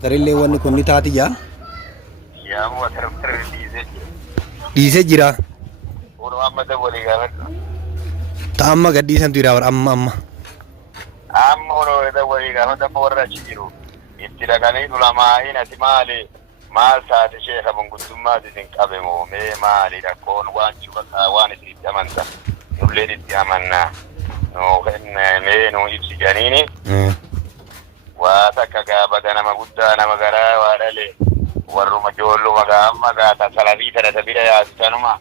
Tarillee wanni kun ni taati jaa? Yaa motora Dhiisee jira. Oro amma dabali gaafadhu. Ta amma gadhiisantu jira amma. Amma oro dabali gaafadhu amma warra achi jiru. Itti dhaqanii dhulamaa'in ati maali? Maal taate sheekha manguddummaa isin qabe moo mee maali rakkoon waan cufataa waan itti amanta. Nulleen itti amannaa. Mee nuu ibsi janiini. Waa takka gaafata nama guddaa nama garaa waa dhale. Warruma joolluma gaamma gaata salafii tana bira yaasisanuma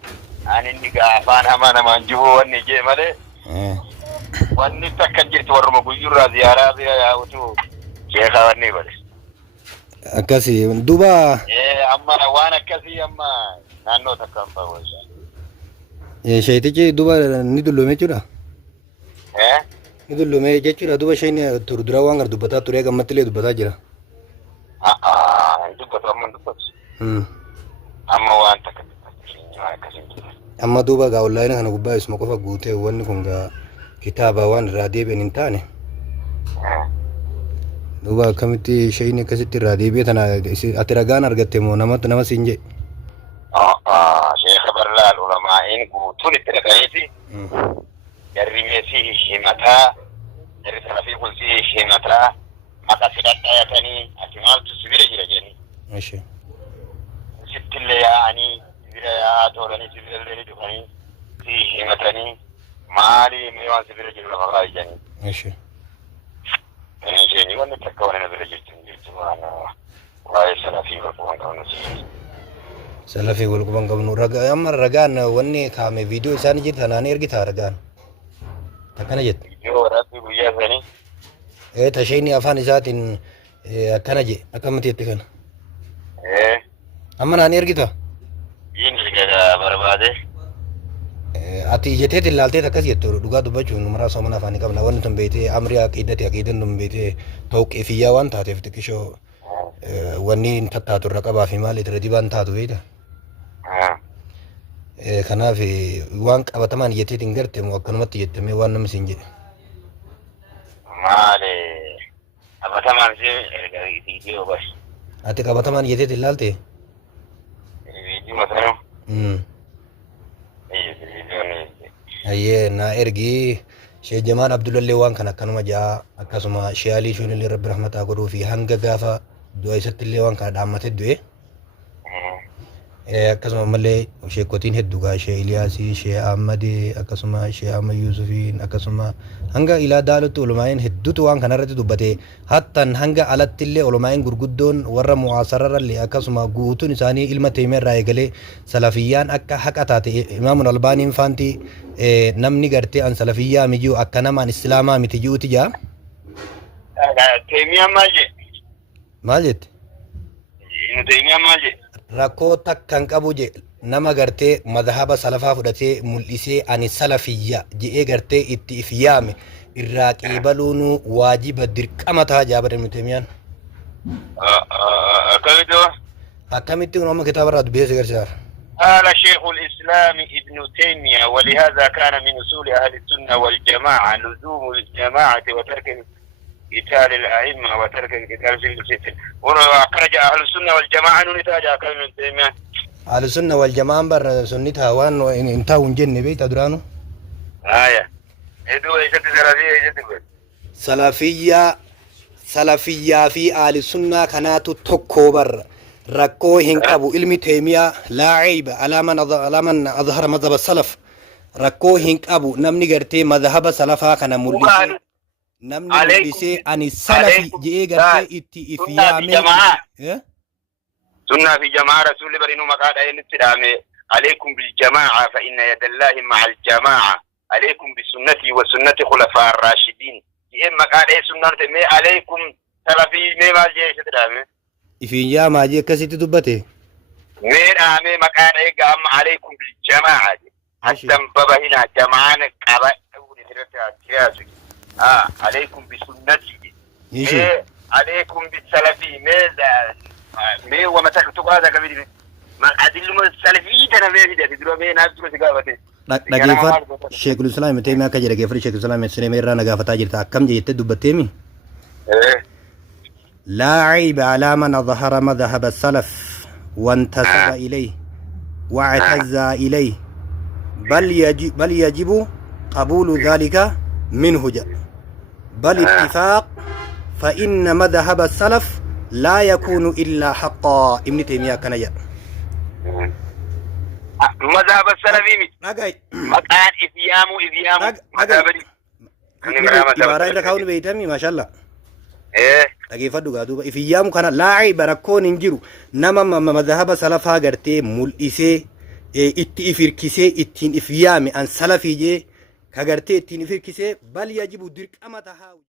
ani inni gaafaan hamaa namaan jiru wanni jee malee wanni takka jirtu warruma guyyurraa ziyaaraa bira yaa'utu sheekha wanni godhe. Akkasii duuba. Amma waan akkasii amma naannoo takka hin bahu. Sheetichi duuba ni dullume jechuudha. Ni dullume jechuudha duuba isheen dura waan gara dubbataa turee gammatti illee dubbataa jira. Amma waan takka amma duuba gaa online kana gubbaa isuma qofa guutee wanni kun gaa kitaaba waan irraa deebi'an hin taane duuba akkamitti isheen akkasitti irraa deebi'e tana ati ragaan argatte moo nama siin jedhe? Sheekha barlaal ulamaa'in guutuun itti dhaqaniiti jarri meesii himataa jarri salafii kulsii himataa maqaa sidhadhaayatanii ati maaltu sibira jira jedhanii sittillee yaa'anii sibira yaa'aa toolanii sibirallee dhufanii si himatanii maali mee waan sibira jiru lafa kaa'e jedhanii. Isheenii wanni takka waan na bira jirtu waan waa'ee salafii walquban qabnu salafii walquban qabnu amma ragaan wanni kaame viidiyoo isaanii jirti tanaan ergitaa ragaan akkana jette. Viidiyoo waraabbii guyyaa sanii. Tasheenii afaan isaatiin akkana je akkamitti jette kana. Amma naan ergita. Inni erga barbaade. Ati jetteetti ilaalteet akkas jettu dhugaa dubbachuun numaraa soomana afaanii qabna wanni tun beeytee amrii aqiidan tun beeytee tawqee fiyyaa waan taateef xiqqishoo wanni hin tattaatu irra qabaa fi maal irra dibaan taatu beeyta. Kanaaf waan qabatamaan jetteet hin garte moo akkanumatti jettamee waan namni siin jedhe. Maali qabatamaan si erga viidiyoo bas. Ati qabatamaan jetteet ilaalte? Viidiyoo sanuu. Ayyee na ergi Sheekh Jamaan Abdullallee waan kana akkanuma jaa akkasuma Sheekh Alii Shuunillee Rabbi rahmataa godhuu fi hanga gaafa du'a isatti illee waan kana dhaammatee du'e. Akkasuma ammallee sheekotiin hedduu gaa Sheekh Iliyaasii, Sheekh Ahmadii akkasuma Sheekh Ahmad Yuusufiin akkasuma hanga ilaa daalutti olumaa'in hedduutu waan kanarratti dubbate hattan hanga alatti illee olumaa'in gurguddoon warra mu'aasararallee akkasuma guutuun isaanii ilma teemeerraa eegalee salafiyyaan akka haqa taate Imaamun Albaaniin faanti namni gartee an salafiyyaa mijuu akka namaan islaamaa miti ji'uuti jaa. Teemiyaan maal jedhe? Maal jette? Teemiyaan maal jedhe? Rakkoo takkan qabu je nama gartee madhaba salafaa fudhatee mul'isee ani salafiyya je'ee gartee itti if yaame irraa qeebaluun waajiba dirqama ta'a jaabadha Teemiyaan. Akkamitti nama kitaaba irraa dubbisee garsiisa. قال شيخ الإسلام ابن تيمية ولهذا كان من أصول أهل السنة والجماعة لزوم الجماعة وترك قتال الأئمة وترك القتال في الفتن. وأخرج أهل السنة والجماعة نتاج كلمة ابن تيمية. أهل السنة والجماعة بر سنتها وان انتهوا ونجن بيت أدرانو. إدو إيش تسلفية سلفية في أهل السنة كانت تكبر. ركو هنكابو علمي تيمية لا عيب على من أظهر مذهب السلف. ركو هنكابو نمني قرتي مذهب سلفا كان ملسي نمني ملسي أن السلفي جئي قرتي اتي إفيامي سنة في جماعة رسول برينو مقاد أين السلامي عليكم بالجماعة فإن يد الله مع الجماعة عليكم بسنتي وسنة خلفاء الراشدين جئي مقاد أي سنة عليكم سلفي ميما جئي سلامي إفين يا ماجي كسيتي دبته مين آمي مكان إيقام عليكم بالجماعة حتى بابا هنا جماعة قبا عليكم بسنتي عليكم بالسلفي مي وما تكتب هذا كبير ما أدل من السلفي تنا مي في درو مي ناس تقابته dhaggeeffat Sheekul Islaam Teemii akka jedhe geeffatu Sheekul Islaam Siree Meerraa nagaa fataa jirta akkam jettee dubbatteemi لا عيب على من ظهر مذهب السلف وانتسب إليه واعتز إليه بل يجب قبول ذلك منه بل اتفاق فإن مذهب السلف لا يكون إلا حقا. ابن تيمية كان يا مذهب السلفي أجاي مكان إفيام مذهبي عبارة إذا كون بيتامي ما شاء الله أجي فدو قادو إفيام كان لا عيب ركون إنجرو نما مذهب سلفا قرتي ملئسي itti ifirkisee ittiin ifyaame an salafii jee kagartee ittiin ifirkisee bal yajibu dirqama tahaa